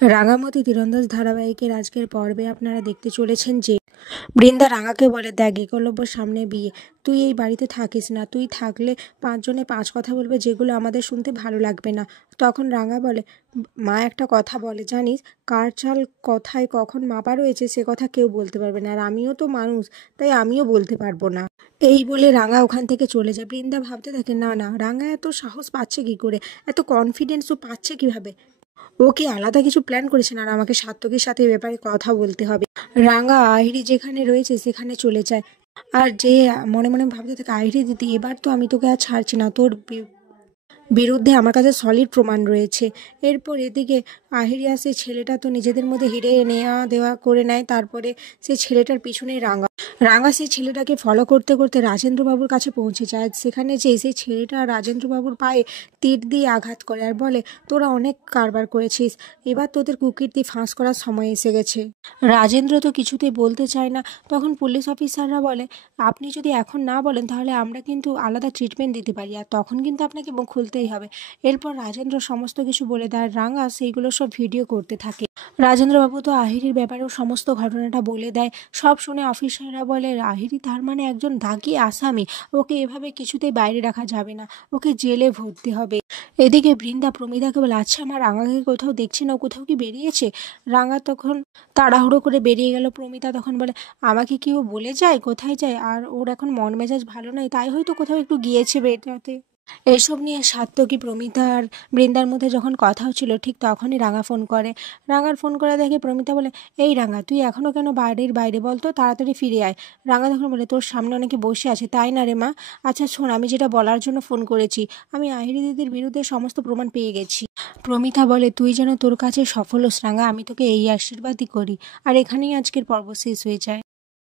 রাঙামতি তীরন্দাজ ধারাবাহিকের আজকের পর্বে আপনারা দেখতে চলেছেন যে বৃন্দা রাঙাকে বলে, দেখ একলব্যর সামনে বিয়ে, তুই এই বাড়িতে থাকিস না, তুই থাকলে পাঁচজনে পাঁচ কথা বলবে যেগুলো আমাদের শুনতে ভালো লাগবে না। তখন রাঙা বলে, মা একটা কথা বলে জানিস, কার চাল কথায় কখন মাপা রয়েছে সে কথা কেউ বলতে পারবে না, আর আমিও তো মানুষ, তাই আমিও বলতে পারবো না। এই বলে রাঙা ওখান থেকে চলে যায়। বৃন্দা ভাবতে থাকে, না না, রাঙা এত সাহস পাচ্ছে কি করে, এত কনফিডেন্স ও পাচ্ছে কিভাবে, ও কি আলাদা কিছু প্ল্যান করেছেন আর আমাকে সাত্তকীর সাথে এ ব্যাপারে কথা বলতে হবে। রাঙা আহিরি যেখানে রয়েছে সেখানে চলে যায়, আর যে মনে মনে ভাবতে থাকে, আহিরি দিদি এবার তো আমি তোকে আর ছাড়ছি না, তোর বিরুদ্ধে আমার কাছে সলিড প্রমাণ রয়েছে। এরপর এদিকে আহিরি আর সেই ছেলেটা তো নিজেদের মধ্যে হিরে নেওয়া দেওয়া করে নেয়। তারপরে সেই ছেলেটার পিছনেই রাঙা রাঙা সেই ছেলেটাকে ফলো করতে করতে রাজেন্দ্রবাবুর কাছে পৌঁছে যায়। সেখানে যেয়ে সেই ছেলেটা রাজেন্দ্রবাবুর পায়ে তীর দিয়ে আঘাত করে আর বলে, তোরা অনেক কারবার করেছিস, এবার তোদের কুকীর্তি ফাঁস করার সময় এসে গেছে। রাজেন্দ্র তো কিছুতেই বলতে চায় না। তখন পুলিশ অফিসাররা বলে, আপনি যদি এখন না বলেন তাহলে আমরা কিন্তু আলাদা ট্রিটমেন্ট দিতে পারি, আর তখন কিন্তু আপনাকে মুখ খুলতেই হবে। এরপর রাজেন্দ্র সমস্ত কিছু বলে দেয়, রাঙা সেইগুলো সব ভিডিও করতে থাকে। রাজেন্দ্রবাবু তো আহিরির ব্যাপারেও সমস্ত ঘটনাটা বলে দেয়। সব শুনে অফিসাররা বলে, আহিরি তার মানে একজন দাগি আসামি, ওকে এভাবে কিছুতেই বাইরে রাখা যাবে না, ওকে জেলে ভর্তি হবে। এদিকে বৃন্দা প্রমিতাকে বলে, আচ্ছা আমার রাঙাকে কোথাও দেখছি না, ও কোথাও কি বেরিয়েছে? রাঙা তখন তাড়াহুড়ো করে বেরিয়ে গেল। প্রমিতা তখন বলে, আমাকে কি ও বলে যায় কোথায় যায়, আর ওর এখন মন মেজাজ ভালো নয়, তাই হয়তো কোথাও একটু গিয়েছে বেটাতে। এসব নিয়ে সাত্তকী প্রমিতা আর বৃন্দার মধ্যে যখন কথা হচ্ছিল, ঠিক তখনই রাঙা ফোন করে। রাঙার ফোন করে দেখে প্রমিতা বলে, এই রাঙা, তুই এখনও কেন বাড়ির বাইরে বলতো, তাড়াতাড়ি ফিরে আয়। রাঙা তখন বলে, তোর সামনে অনেকে বসে আছে তাই না রে মা? আচ্ছা শোন, আমি যেটা বলার জন্য ফোন করেছি, আমি আহিরি দিদির বিরুদ্ধে সমস্ত প্রমাণ পেয়ে গেছি। প্রমিতা বলে, তুই যেন তোর কাছে সফল হোস রাঙা, আমি তোকে এই আশীর্বাদই করি। আর এখানেই আজকের পর্ব শেষ হয়ে যায়।